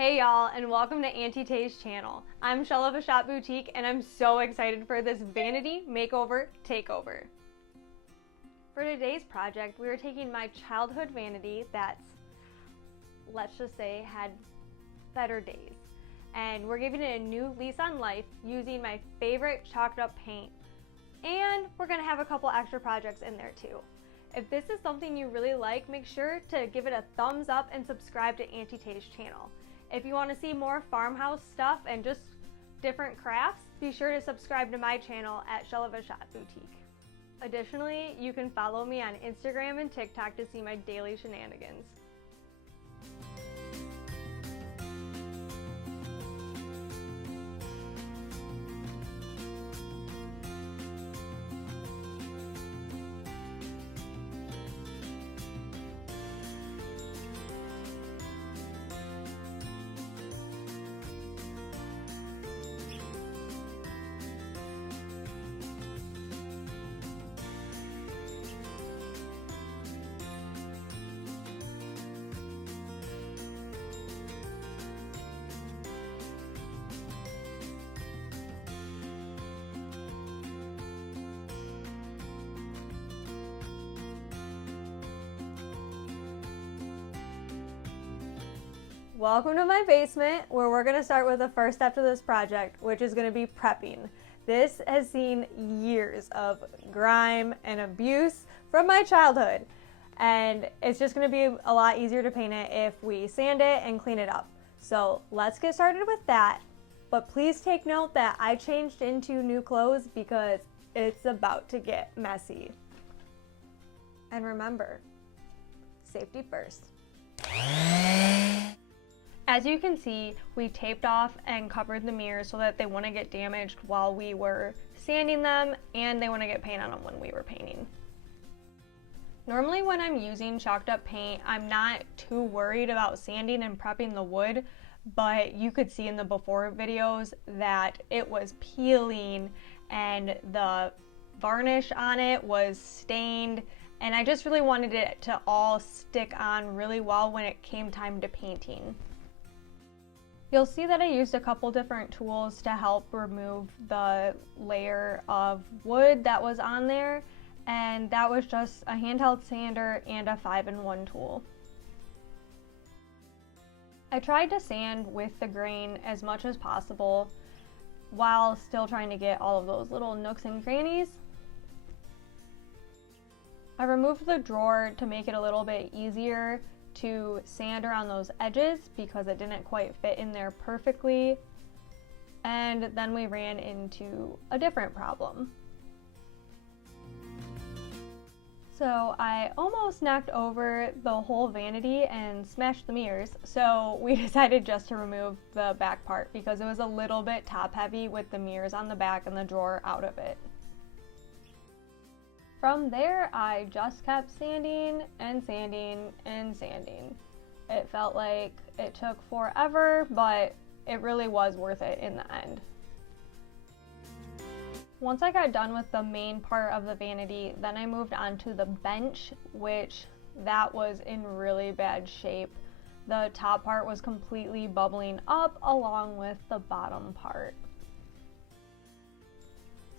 Hey y'all, and welcome to Auntie channel. I'm Shell of a Shop Boutique, and I'm so excited for this Vanity Makeover Takeover. For today's project, we are taking my childhood vanity that's, let's just say, had better days, and we're giving it a new lease on life using my favorite chalked up paint, and we're gonna have a couple extra projects in there too. If this is something you really like, make sure to give it a thumbs up and subscribe to Auntie channel. If you want to see more farmhouse stuff and just different crafts, be sure to subscribe to my channel at Shell of a Shop Boutique. Additionally, you can follow me on Instagram and TikTok to see my daily shenanigans. Welcome to my basement, where we're going to start with the first step to this project, which is going to be prepping. This has seen years of grime and abuse from my childhood, and it's just going to be a lot easier to paint it if we sand it and clean it up. So let's get started with that, but please take note that I changed into new clothes because it's about to get messy. And remember, safety first. As you can see, we taped off and covered the mirrors so that they wouldn't get damaged while we were sanding them, and they wouldn't get paint on them when we were painting. Normally when I'm using chalked up paint, I'm not too worried about sanding and prepping the wood, but you could see in the before videos that it was peeling and the varnish on it was stained, and I just really wanted it to all stick on really well when it came time to painting. You'll see that I used a couple different tools to help remove the layer of wood that was on there, and that was just a handheld sander and a 5-in-1 tool. I tried to sand with the grain as much as possible while still trying to get all of those little nooks and crannies. I removed the drawer to make it a little bit easier to sand around those edges because it didn't quite fit in there perfectly, and then we ran into a different problem. So I almost knocked over the whole vanity and smashed the mirrors, so we decided just to remove the back part because it was a little bit top heavy with the mirrors on the back and the drawer out of it. From there, I just kept sanding and sanding and sanding. It felt like it took forever, but it really was worth it in the end. Once I got done with the main part of the vanity, then I moved on to the bench, which that was in really bad shape. The top part was completely bubbling up along with the bottom part.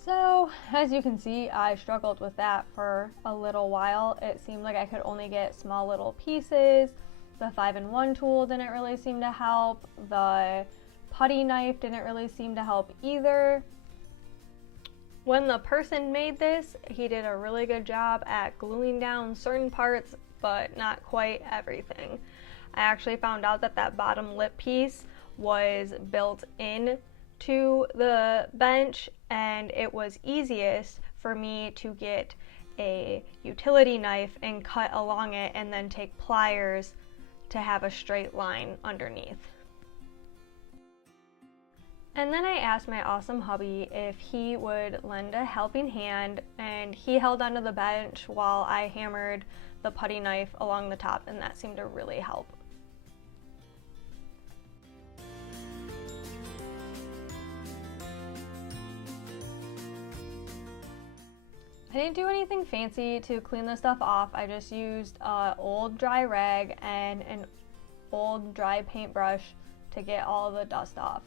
So, as you can see, I struggled with that for a little while. It seemed like I could only get small little pieces. The 5-in-1 tool didn't really seem to help. The putty knife didn't really seem to help either. When the person made this, he did a really good job at gluing down certain parts, but not quite everything. I actually found out that that bottom lip piece was built in to the bench, and it was easiest for me to get a utility knife and cut along it and then take pliers to have a straight line underneath. And then I asked my awesome hubby if he would lend a helping hand, and he held onto the bench while I hammered the putty knife along the top, and that seemed to really help. I didn't do anything fancy to clean this stuff off. I just used an old dry rag and an old dry paintbrush to get all the dust off.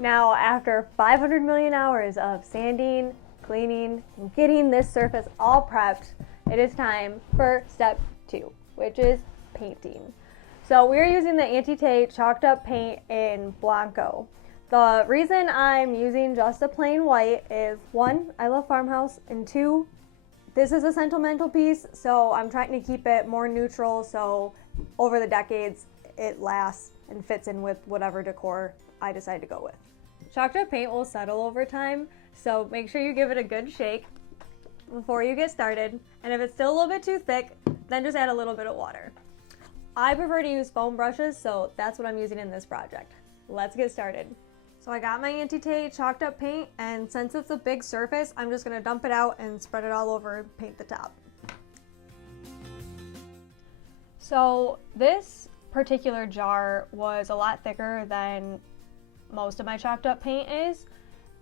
Now, after 500 million hours of sanding, cleaning, and getting this surface all prepped, it is time for step 2, which is painting. So we're using the Auntie chalked up paint in Blanco. The reason I'm using just a plain white is 1, I love farmhouse, and 2, this is a sentimental piece, so I'm trying to keep it more neutral so over the decades it lasts and fits in with whatever decor I decide to go with. Chalked up paint will settle over time, so make sure you give it a good shake before you get started, and if it's still a little bit too thick, then just add a little bit of water. I prefer to use foam brushes, so that's what I'm using in this project. Let's get started. So I got my Auntie chalked up paint, and since it's a big surface, I'm just gonna dump it out and spread it all over and paint the top. So this particular jar was a lot thicker than most of my chalked up paint is,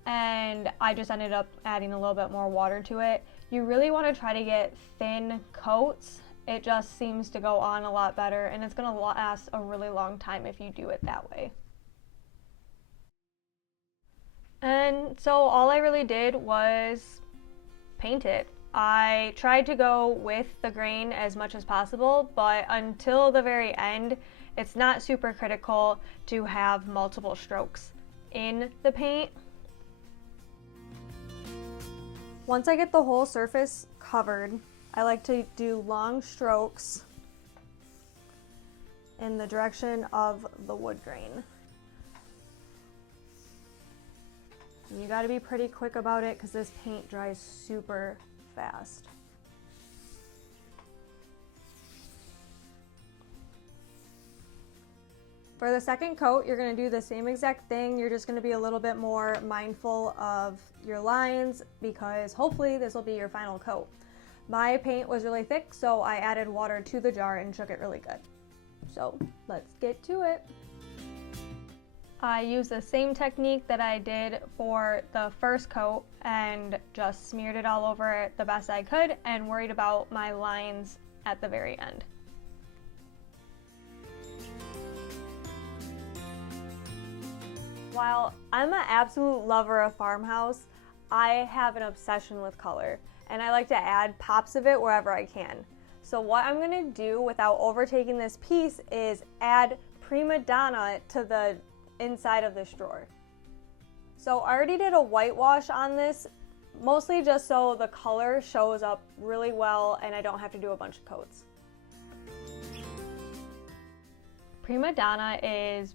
and I just ended up adding a little bit more water to it. You really want to try to get thin coats. It just seems to go on a lot better, and it's going to last a really long time if you do it that way. And so all I really did was paint it. I tried to go with the grain as much as possible, but until the very end, it's not super critical to have multiple strokes in the paint. Once I get the whole surface covered, I like to do long strokes in the direction of the wood grain. And you gotta be pretty quick about it because this paint dries super fast. For the second coat, you're going to do the same exact thing. You're just going to be a little bit more mindful of your lines because hopefully this will be your final coat. My paint was really thick, so I added water to the jar and shook it really good. So let's get to it. I used the same technique that I did for the first coat and just smeared it all over it the best I could and worried about my lines at the very end. While I'm an absolute lover of farmhouse, I have an obsession with color, and I like to add pops of it wherever I can. So what I'm gonna do without overtaking this piece is add Prima Donna to the inside of this drawer. So I already did a whitewash on this, mostly just so the color shows up really well and I don't have to do a bunch of coats. Prima Donna is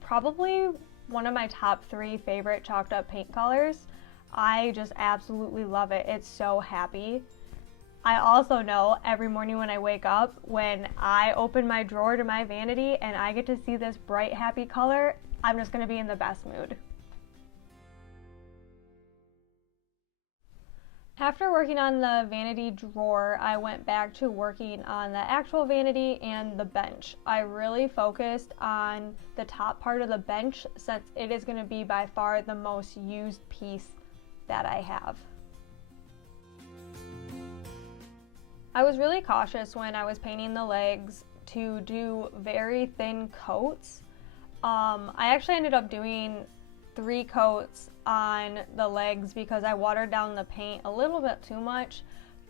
probably one of my top 3 favorite chalked up paint colors. I just absolutely love it. It's so happy. I also know every morning when I wake up, when I open my drawer to my vanity and I get to see this bright, happy color, I'm just gonna be in the best mood. After working on the vanity drawer, I went back to working on the actual vanity and the bench. I really focused on the top part of the bench since it is going to be by far the most used piece that I have. I was really cautious when I was painting the legs to do very thin coats. I actually ended up doing 3 coats on the legs because I watered down the paint a little bit too much,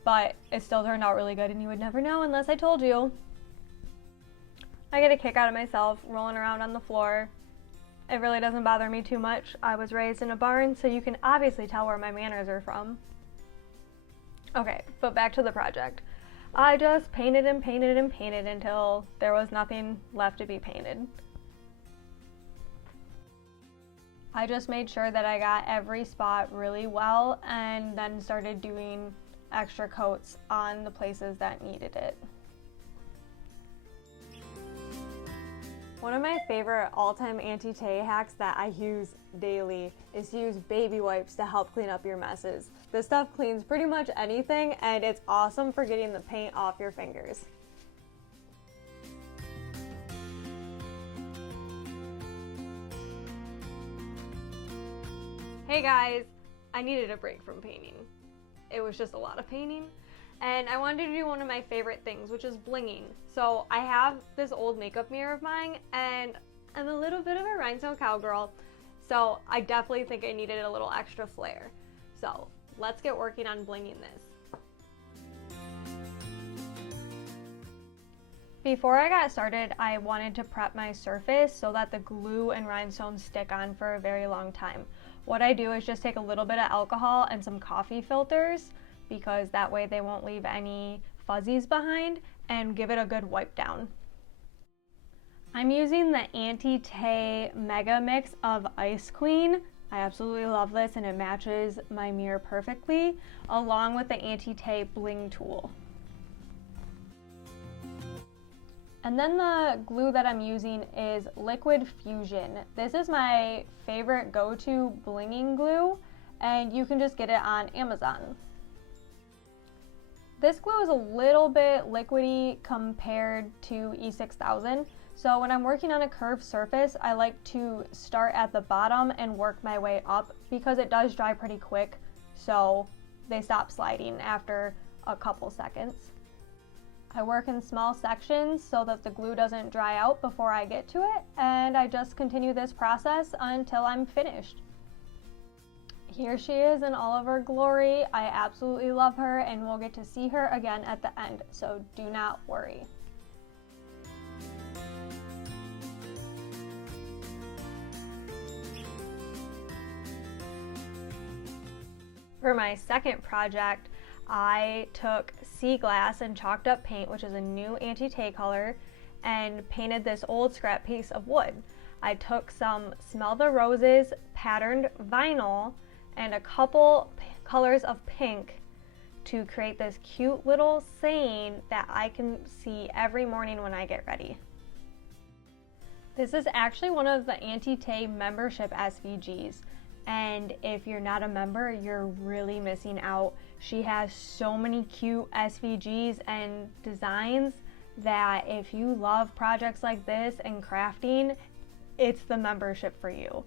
but it still turned out really good and you would never know unless I told you. I get a kick out of myself rolling around on the floor. It really doesn't bother me too much. I was raised in a barn, so you can obviously tell where my manners are from. Okay, but back to the project. I just painted and painted and painted until there was nothing left to be painted. I just made sure that I got every spot really well and then started doing extra coats on the places that needed it. One of my favorite all-time Auntie hacks that I use daily is to use baby wipes to help clean up your messes. This stuff cleans pretty much anything and it's awesome for getting the paint off your fingers. Hey guys, I needed a break from painting. it was just a lot of painting. And I wanted to do one of my favorite things, which is blinging. So I have this old makeup mirror of mine, and I'm a little bit of a rhinestone cowgirl, so I definitely think I needed a little extra flair. So let's get working on blinging this. Before I got started, I wanted to prep my surface so that the glue and rhinestones stick on for a very long time. What I do is just take a little bit of alcohol and some coffee filters, because that way they won't leave any fuzzies behind, and give it a good wipe down. I'm using the Auntie Mega Mix of Ice Queen. I absolutely love this, and it matches my mirror perfectly, along with the Auntie Bling Tool. And then the glue that I'm using is Liquid Fusion. This is my favorite go-to blinging glue, and you can just get it on Amazon. This glue is a little bit liquidy compared to E6000, so when I'm working on a curved surface, I like to start at the bottom and work my way up, because it does dry pretty quick, so they stop sliding after a couple seconds. I work in small sections so that the glue doesn't dry out before I get to it, and I just continue this process until I'm finished. Here she is in all of her glory. I absolutely love her, and we'll get to see her again at the end, so do not worry. For my second project, I took sea glass and chalked up paint, which is a new Auntie color, and painted this old scrap piece of wood. I took some Smell the Roses patterned vinyl and a couple colors of pink to create this cute little saying that I can see every morning when I get ready. This is actually one of the Auntie membership SVGs, and if you're not a member, you're really missing out. She has so many cute SVGs and designs that if you love projects like this and crafting, it's the membership for you.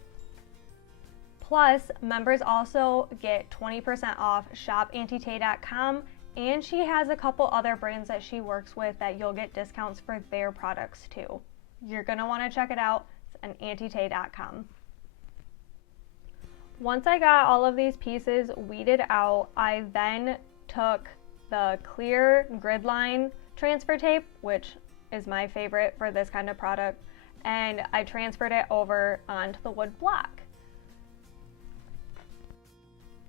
Plus, members also get 20% off shopauntietay.com, and she has a couple other brands that she works with that you'll get discounts for their products too. You're gonna wanna check it out. It's on auntietay.com. Once I got all of these pieces weeded out, I then took the clear grid line transfer tape, which is my favorite for this kind of product, and I transferred it over onto the wood block.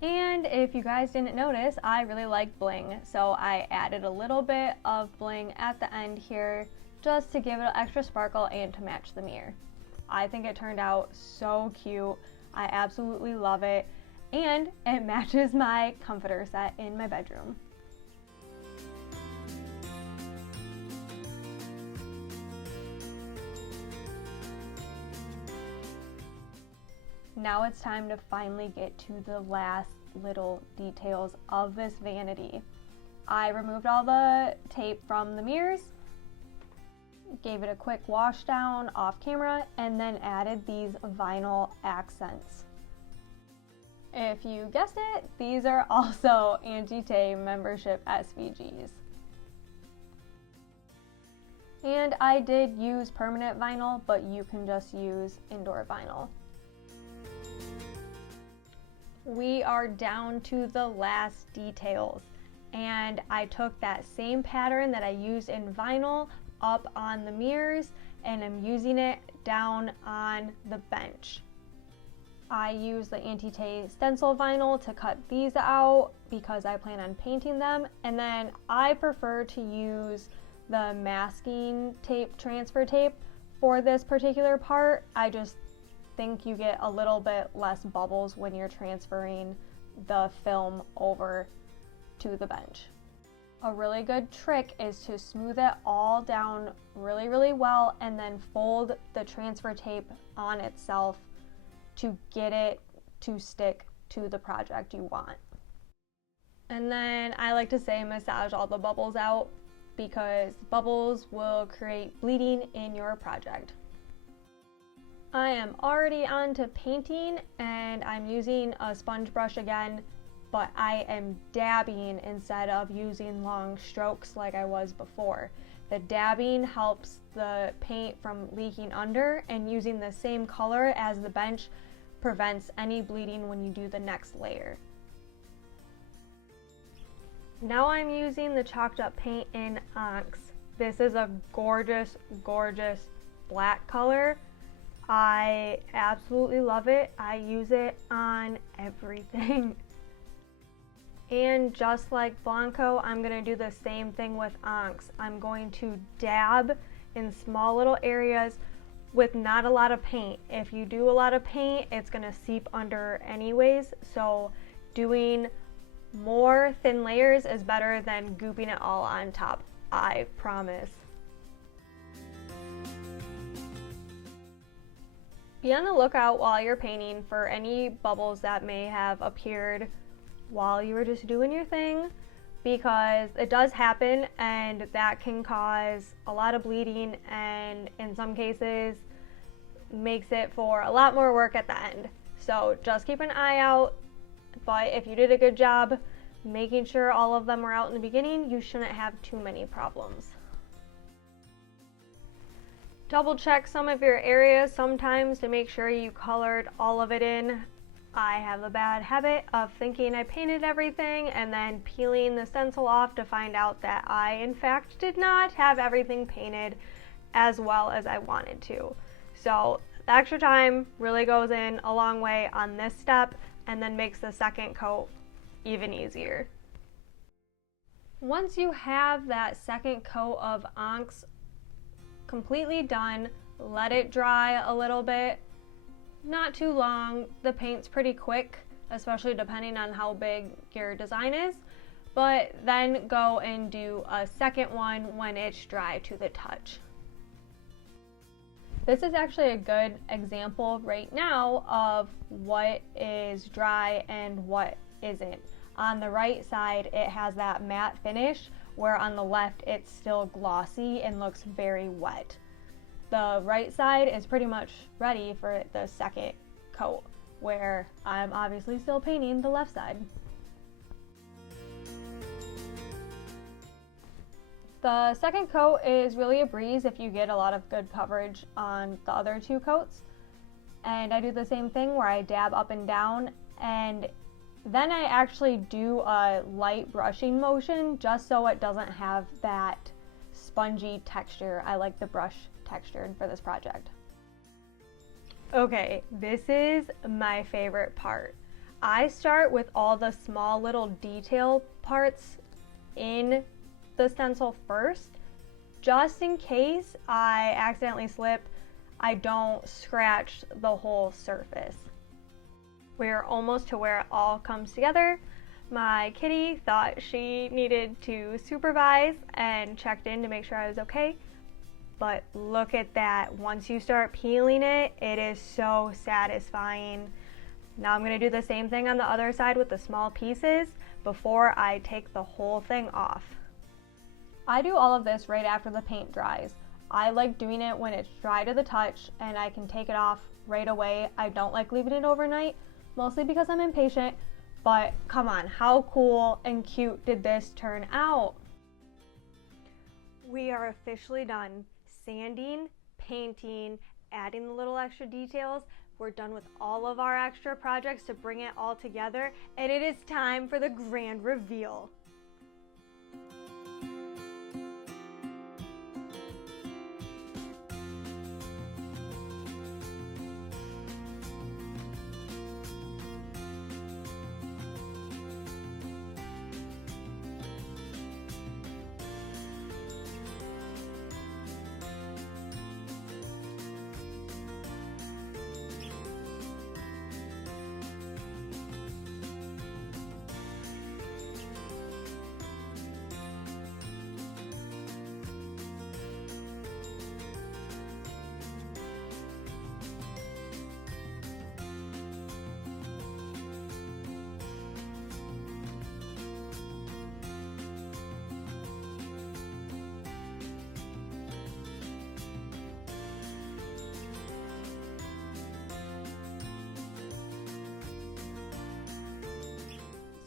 And if you guys didn't notice, I really like bling, so I added a little bit of bling at the end here just to give it an extra sparkle and to match the mirror. I think it turned out so cute. I absolutely love it, and it matches my comforter set in my bedroom. Now it's time to finally get to the last little details of this vanity. I removed all the tape from the mirrors, gave it a quick wash down off camera, and then added these vinyl accents. If you guessed it, these are also Auntie membership SVGs. And I did use permanent vinyl, but you can just use indoor vinyl. We are down to the last details, and I took that same pattern that I used in vinyl up on the mirrors, and I'm using it down on the bench. I use the Auntie stencil vinyl to cut these out because I plan on painting them, and then I prefer to use the masking tape, transfer tape, for this particular part. I just think you get a little bit less bubbles when you're transferring the film over to the bench. A really good trick is to smooth it all down really, really well, and then fold the transfer tape on itself to get it to stick to the project you want. And then I like to say massage all the bubbles out, because bubbles will create bleeding in your project. I am already on to painting, and I'm using a sponge brush again. but I am dabbing instead of using long strokes like I was before. The dabbing helps the paint from leaking under, and using the same color as the bench prevents any bleeding when you do the next layer. Now I'm using the chalked up paint in Onyx. This is a gorgeous, gorgeous black color. I absolutely love it. I use it on everything. And just like Blanco, I'm going to do the same thing with Onyx. I'm going to dab in small little areas with not a lot of paint. If you do a lot of paint, it's going to seep under anyways. So doing more thin layers is better than gooping it all on top, I promise. Be on the lookout while you're painting for any bubbles that may have appeared while you were just doing your thing, because it does happen and that can cause a lot of bleeding, and in some cases makes it for a lot more work at the end. So just keep an eye out, but if you did a good job making sure all of them were out in the beginning, you shouldn't have too many problems. Double check some of your areas sometimes to make sure you colored all of it in. I have the bad habit of thinking I painted everything and then peeling the stencil off to find out that I in fact did not have everything painted as well as I wanted to. So the extra time really goes in a long way on this step, and then makes the second coat even easier. Once you have that second coat of Onyx completely done, let it dry a little bit. Not too long. The paint's pretty quick, especially depending on how big your design is, but then go and do a second one when it's dry to the touch. This is actually a good example right now of what is dry and what isn't. On the right side, it has that matte finish, where on the left it's still glossy and looks very wet. The right side is pretty much ready for the second coat, where I'm obviously still painting the left side. The second coat is really a breeze if you get a lot of good coverage on the other two coats. And I do the same thing where I dab up and down, and then I actually do a light brushing motion just so it doesn't have that spongy texture. I like the brush textured for this project. Okay, this is my favorite part. I start with all the small little detail parts in the stencil first, just in case I accidentally slip, I don't scratch the whole surface. We're almost to where it all comes together. My kitty thought she needed to supervise and checked in to make sure I was okay. But look at that. Once you start peeling it, it is so satisfying. Now I'm going to do the same thing on the other side with the small pieces before I take the whole thing off. I do all of this right after the paint dries. I like doing it when it's dry to the touch and I can take it off right away. I don't like leaving it overnight, mostly because I'm impatient, but come on, how cool and cute did this turn out? We are officially done sanding, painting, adding the little extra details. We're done with all of our extra projects to bring it all together, and it is time for the grand reveal.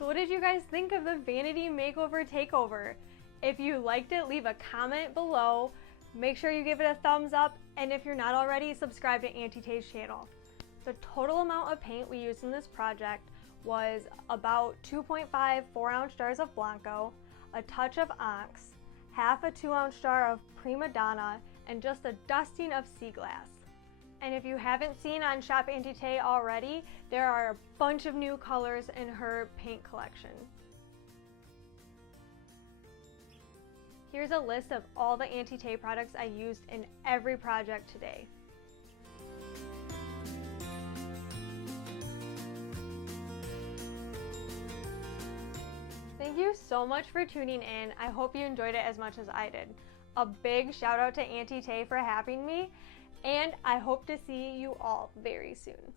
So what did you guys think of the Vanity Makeover Takeover? If you liked it, leave a comment below. Make sure you give it a thumbs up, and if you're not already, subscribe to Auntie Tay's channel. The total amount of paint we used in this project was about 2.5 4-ounce jars of Blanco, a touch of Onyx, half a 2-ounce jar of Prima Donna, and just a dusting of sea glass. And if you haven't seen on Shop Auntie Tay already, there are a bunch of new colors in her paint collection. Here's a list of all the Auntie Tay products I used in every project today. Thank you so much for tuning in. I hope you enjoyed it as much as I did. A big shout out to Auntie Tay for having me, and I hope to see you all very soon.